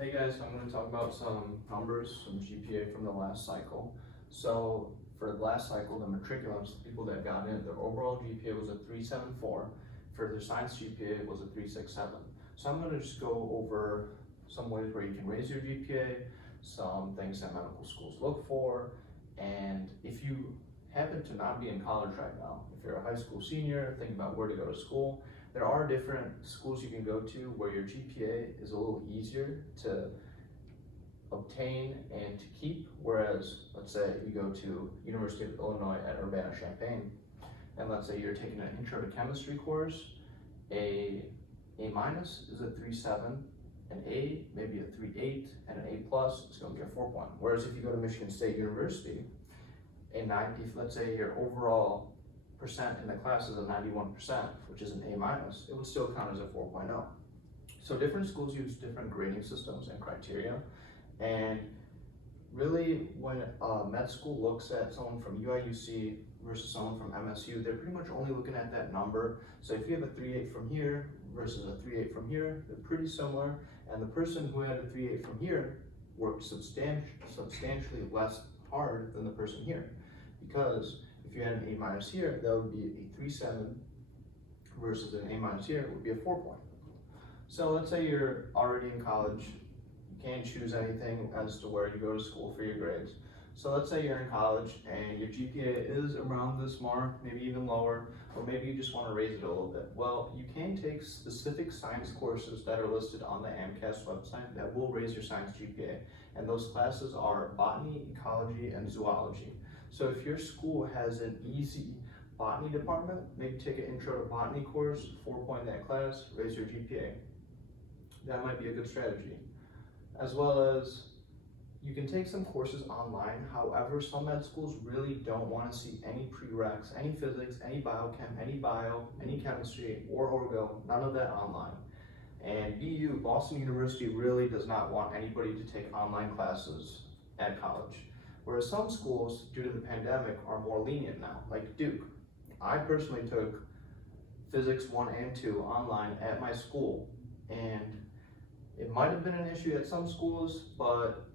Hey guys, I'm going to talk about some numbers, some GPA from the last cycle. So for the last cycle, the matriculants, the people that got in, their overall GPA was a 374. For their science GPA, it was a 367. So I'm going to just go over some ways where you can raise your GPA, some things that medical schools look for, and if you happen to not be in college right now, if you're a high school senior, thinking about where to go to school, there are different schools you can go to where your GPA is a little easier to obtain and to keep, whereas let's say you go to University of Illinois at Urbana-Champaign, and let's say you're taking an intro to chemistry course, A minus is a 3.7, an A maybe a 3.8, and an A plus is going to be a 4.1. Whereas if you go to Michigan State University, if let's say your overall percent in the class is a 91%, which is an A minus, it would still count as a 4.0. So different schools use different grading systems and criteria, and really when med school looks at someone from UIUC versus someone from MSU, they're pretty much only looking at that number. So if you have a 3.8 from here versus a 3.8 from here, they're pretty similar, and the person who had a 3.8 from here worked substantially less hard than the person here, because if you had an A minus here, that would be a 3.7 versus an A minus here, it would be a 4. So let's say you're already in college, you can't choose anything as to where you go to school for your grades. So let's say you're in college and your GPA is around this mark, maybe even lower, or maybe you just want to raise it a little bit. Well, you can take specific science courses that are listed on the AMCAS website that will raise your science GPA. And those classes are botany, ecology, and zoology. So if your school has an easy botany department, maybe take an intro to botany course, 4 that class, raise your GPA. That might be a good strategy. As well as you can take some courses online. However, some med schools really don't want to see any prereqs, any physics, any biochem, any bio, any chemistry, or orgo, none of that online. And BU, Boston University, really does not want anybody to take online classes at college. Whereas some schools, due to the pandemic, are more lenient now, like Duke. I personally took Physics 1 and 2 online at my school, and it might have been an issue at some schools, but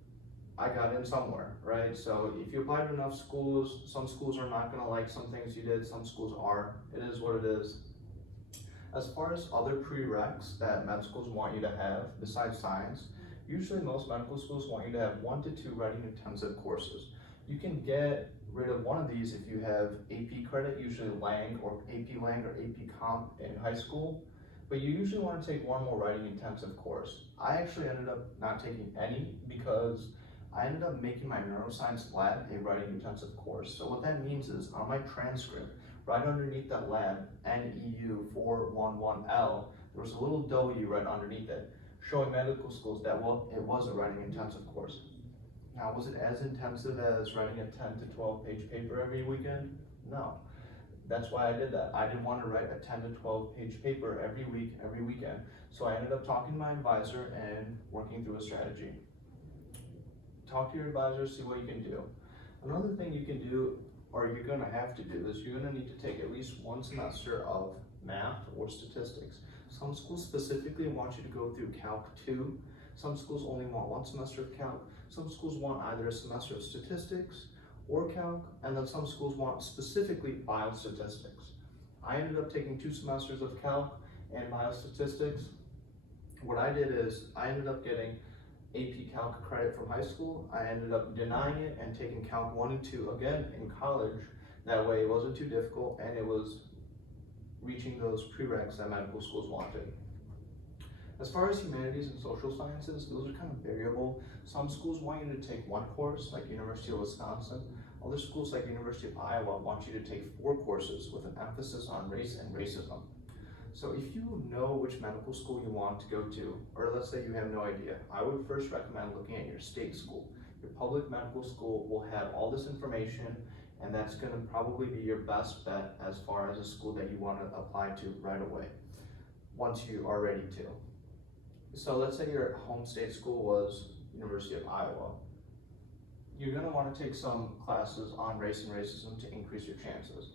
I got in somewhere, right? So if you apply to enough schools, some schools are not gonna like some things you did, some schools are. It is what it is. As far as other prereqs that med schools want you to have, besides science, usually most medical schools want you to have 1 to 2 writing intensive courses. You can get rid of one of these if you have AP credit, usually Lang or AP Lang or AP Comp in high school, but you usually want to take one more writing intensive course. I actually ended up not taking any because I ended up making my neuroscience lab a writing intensive course. So what that means is on my transcript, right underneath that lab, NEU 411L, there was a little W right underneath it, showing medical schools that, well, it was a writing intensive course. Now, was it as intensive as writing a 10 to 12 page paper every weekend? No. That's why I did that. I didn't want to write a 10 to 12 page paper every week, every weekend. So I ended up talking to my advisor and working through a strategy. Talk to your advisor, see what you can do. Another thing you can do, or you're gonna have to do, is you're gonna need to take at least one semester of math or statistics. Some schools specifically want you to go through Calc 2. Some schools only want 1 semester of Calc. Some schools want either a semester of statistics or Calc, and then some schools want specifically biostatistics. I ended up taking 2 semesters of Calc and biostatistics. What I did is I ended up getting AP Calc credit from high school. I ended up denying it and taking Calc 1 and 2 again in college. That way it wasn't too difficult and it was reaching those prereqs that medical schools wanted. As far as humanities and social sciences, those are kind of variable. Some schools want you to take 1 course, like University of Wisconsin. Other schools, like University of Iowa, want you to take 4 courses with an emphasis on race and racism. So if you know which medical school you want to go to, or let's say you have no idea, I would first recommend looking at your state school. Your public medical school will have all this information, and that's going to probably be your best bet as far as a school that you want to apply to right away, once you are ready to. So let's say your home state school was University of Iowa. You're going to want to take some classes on race and racism to increase your chances.